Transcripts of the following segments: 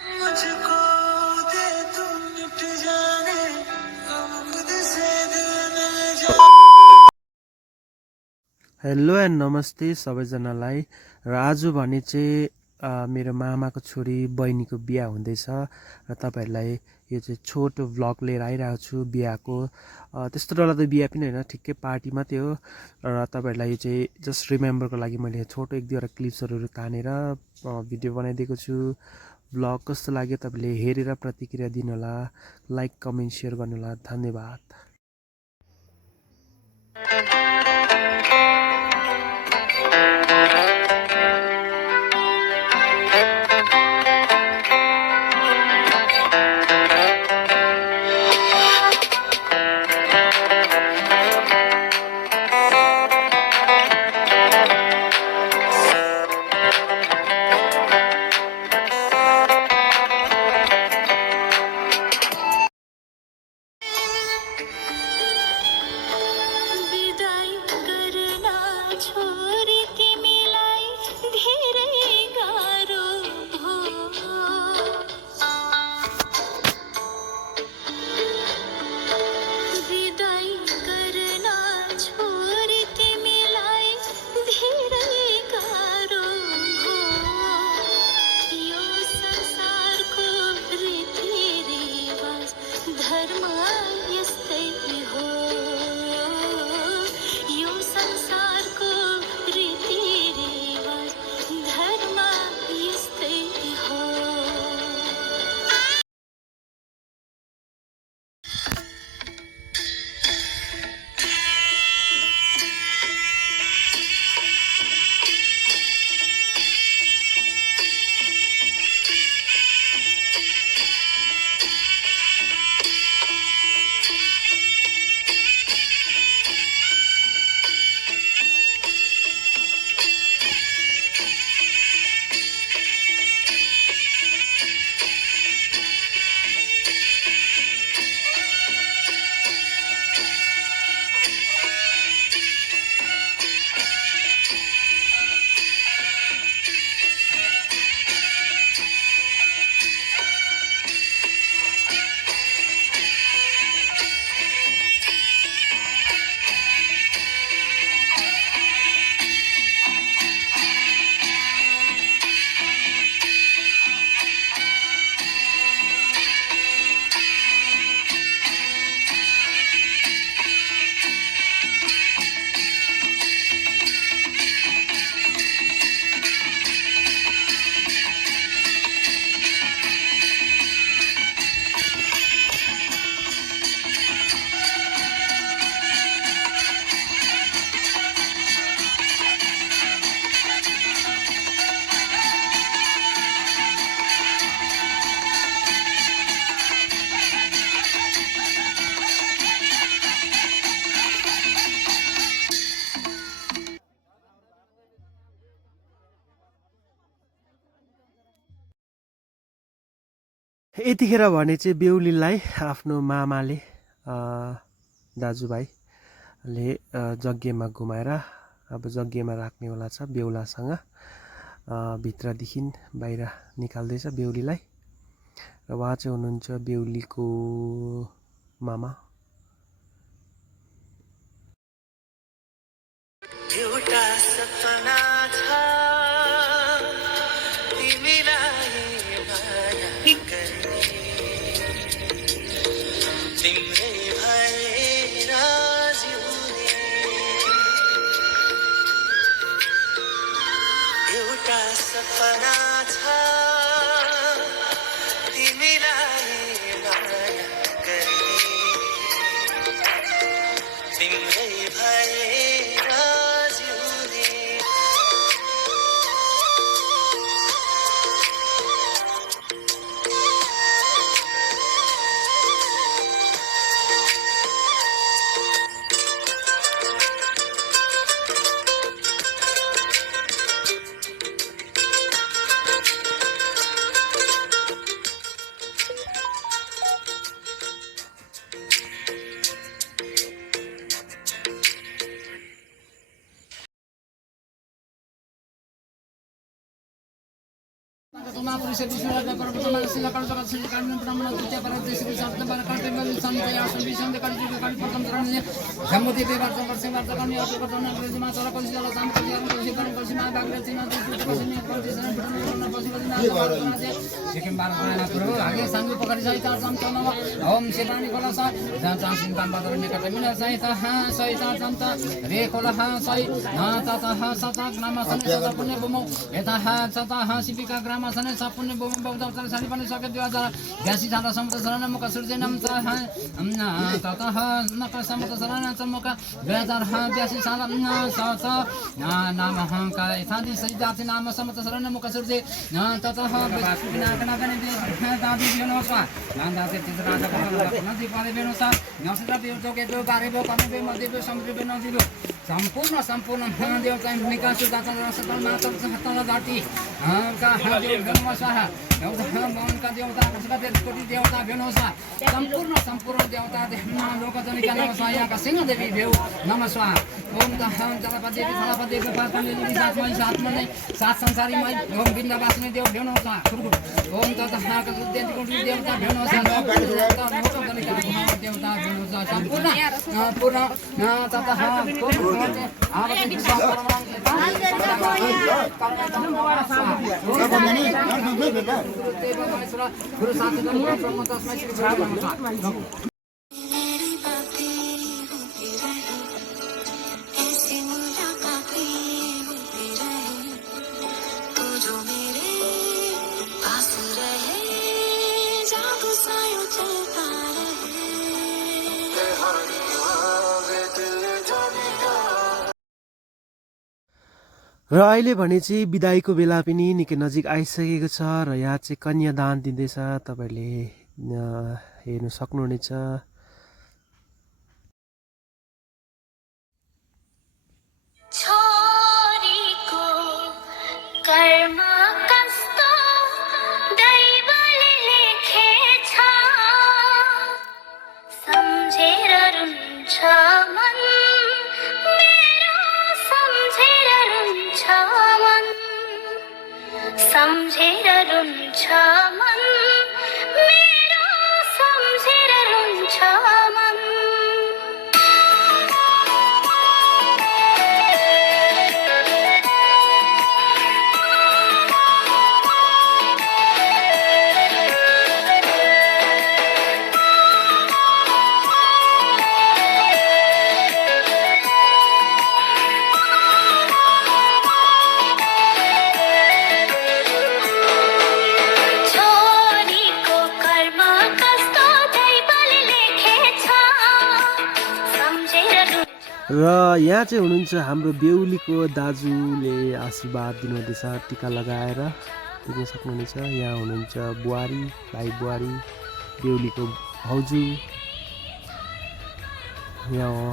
मुझको दे तू मिट जाने हम खुद से दिल मिल जाने। हेलो एन्ड नमस्ते सबैजनालाई। र आज भने चाहिँ मेरो मामाको छोरी बहिनीको बिहा हुँदैछ र तपाईँहरूलाई यो चाहिँ छोटो भ्लग लिएर आइरहेको छु बिहाको। त्यस्तो डरलाग्दो बिहा पनि होइन, ठिक्कै पार्टी मात्रै हो। र तपाईँहरूलाई यो चाहिँ जस्ट रिमेम्बरको लागि मैले छोटो एक दुईवटा क्लिप्सहरू तानेर भिडियो बनाइदिएको छु। भ्लग कस्तो लाग्यो तपाईँले हेरेर प्रतिक्रिया दिनुहोला, लाइक कमेन्ट सेयर गर्नुहोला। धन्यवाद। यतिखेर भने चाहिँ बेहुलीलाई आफ्नो मामाले दाजुभाइले जग्गेमा घुमाएर अब जग्गेमा राख्ने होला छ बेहुलासँग। भित्रदेखि बाहिर निकाल्दैछ बेहुलीलाई र उहाँ चाहिँ हुनुहुन्छ बेहुलीको मामा। एउटा सपना छ तिमीलाई माया गर्ने, तिम्रै भएर जिउने। एउटा सपना छ तिमीलाई माया गर्ने, तिम्रै भएर जिउने। Katuma Purisa Vishnu Parvatama Sila Karaka Sila Karman Brahmana Tutya Paradesi Sabta Parakata Santa Yasan Vision the Karju Kalipatam Rani Samuti Devatam Persima Takami Otokatana Prisma Sala Kosila Sampaya Kosipan Kosima Bagatina Kosina Kosina Brahmana Kosina Sikim Barana Puru Age Sangu Pakari Saita Samtana Om Sivani Kolasa Jantan Sintan Badarani Katamina Saita Saita Santa Rekolaha Sai Nata Sata Namasana Sata Punya Bomo Etaha Sata Sipika Grama Sana Sapune Bomo Bauta Salipani Socket Dwazara Gasi Santa Samta Sarana Muka Surjanam Taha Amna Tataha Naka Samta Sarana Samoka Vedar Han Gasi Salam Sata Namahanka Etadi Saidati Nama Samta Sarana Muka Surje Tataha Bakina Kanagani Tadi Vinosa Nanda Tizra Nadi Pale Venosa Nasra Toketo Garebo Kanabe Madibu Samribu Nadibu Sampurna Sampurna Dev Time Nikas Data Rasatan Matam Hatana Dati Ka Hadev Venosa Monka Devata Kasate Koti Devata Venosa Sampurna Devata Lokatani Kanavasaya Kasinga Devi Dev Namaswa Om Taham Jalapati Salapati Patani Satmai Satmani Sat Sansari Mai Om Bindavasini Dev Venosa Om Tataha Kasudenti Koti Devata Venosa Lokatani Kanavasaya Devata Venosa Sampurna Purna Tataha र अहिले भने चाहिँ बिदाईको बेला पनि निकै नजिक आइसकेको छ र यहाँ चाहिँ कन्यादान दिँदैछ तपाईँहरूले हेर्न सक्नुहुनेछ छोरीको कर्म कस्तो दैवले लेखेछ सम्झेर रुन्छ मन मेरो सम्झेर रुन्छ मन सम्झेर रुन्छ मन मेरो सम्झेर रुन्छ मन र यहाँ चाहिँ हुनुहुन्छ हाम्रो बेहुलीको दाजुले आशीर्वाद दिनुहुँदैछ टिका लगाएर देख्न सक्नुहुनेछ यहाँ हुनुहुन्छ बुहारी भाइ बुहारी बेहुलीको भाउजू यहाँ हो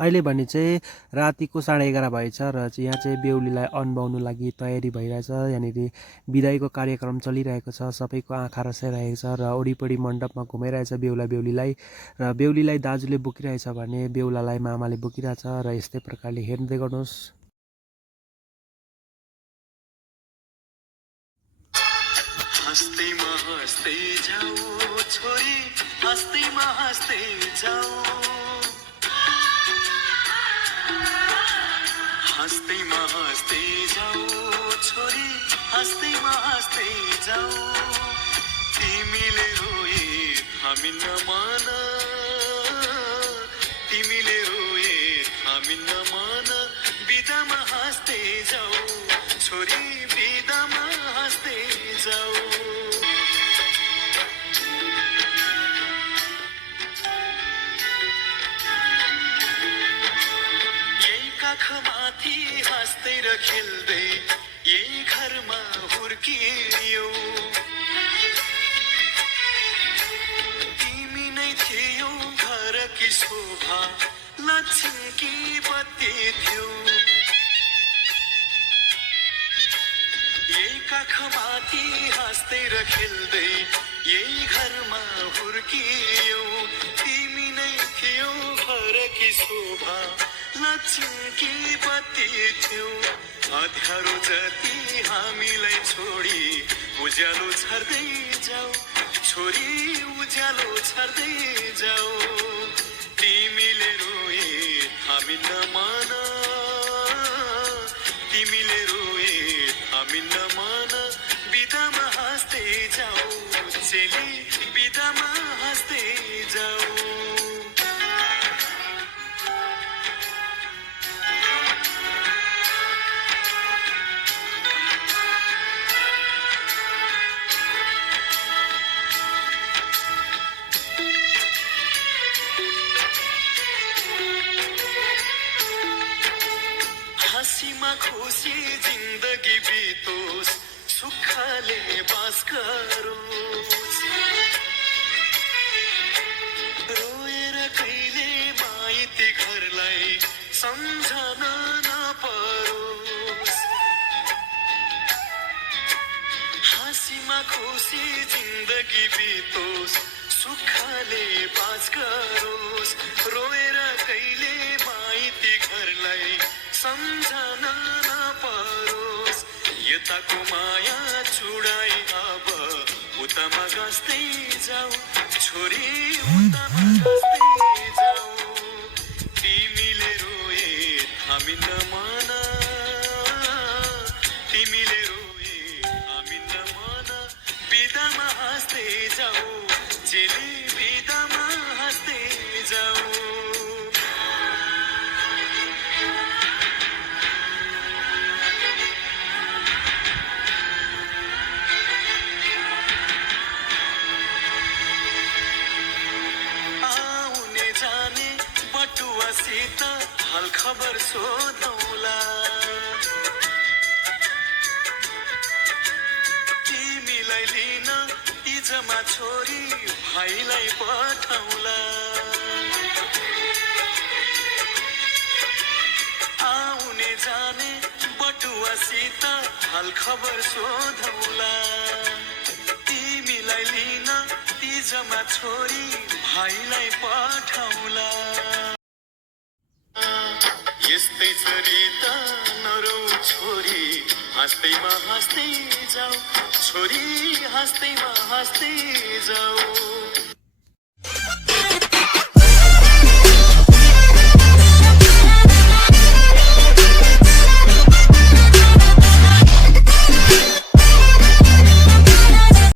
अहिले भने चाहिँ रातिको 11:30 भएछ र यहाँ चाहिँ बेहुलीलाई अन्बाउनु लागि तयारी भइरहेछ यहाँनिर बिदाईको कार्यक्रम चलिरहेको छ सबैको आँखा रसाइरहेको छ र वरिपरि मण्डपमा घुमाइरहेछ बेहुला बेहुलीलाई र बेहुलीलाई दाजुले बोकिरहेछ भने बेहुलालाई मामाले बोकिरहेछ र यस्तै प्रकारले हेर्दै गर्नुहोस् हस्दैमा हस्दै जाऊ छोरी हस्दैमा हस्दै जाऊ हस्दैमा हस्दै जाऊ छोरी हस्दैमा हस्दै जाऊ तिमीले रोए हामी नमान तिमीले रोए हामी नमान बिदामा हाँस्दै जाऊ छोरी बिदामा हाँस्दै जाऊ आँखामाथि हाँस्दै र खेल्दै यही घरमा हुर्कियौ तिमी नै थियौ घरकी शोभा लक्ष्मीकी बत्ती थियौ यही काखमाथि हाँस्दै र खेल्दै यही घरमा हुर्कियौ देखियो घरकी शोभा लक्ष्मीकी बत्ती थियो अँध्यारो जति हामीलाई छोडी उज्यालो छर्दै जाऊ छोरी उज्यालो छर्दै जाऊ तिमीले रोए हामी नमान तिमीले रोए हामी नमान बिदामा हाँस्दै जाऊ चेली बिदामा हाँस्दै जाऊ हाँसीमा खुसी जिन्दगी बितोस् सुखले बास गरोस् रोएर कहिले माइती घरलाई सम्झन नपरोस् हाँसीमा खुसी जिन्दगी बितोस् सुखले बास गरोस् रोएर कहिले माइती घरलाई सम्झन नपरोस् यताको माया चुडाई अब उतामा गाँस्दै जाऊ छोरी उतामा गाँस्दै जाऊ तिमीले रोए हामी नमान तिमीले रोए हामी नमान बिदामा हाँस्दै जाऊ चेली बिदामा हाँस्दै जाऊ बटुवासित हाल खबर सोधौला तिमीलाई लिन इजमा छोरी भाइलाई पठाउला आउने जाने बटुवासित हाल खबर सोधौला तिमीलाई लिन इजमा छोरी भाइलाई पठाउला यस्तै चरिता नरौ छोरी हाँस्दैमा हाँस्दै जाऊ छोरी हाँस्दैमा हाँस्दै जाऊ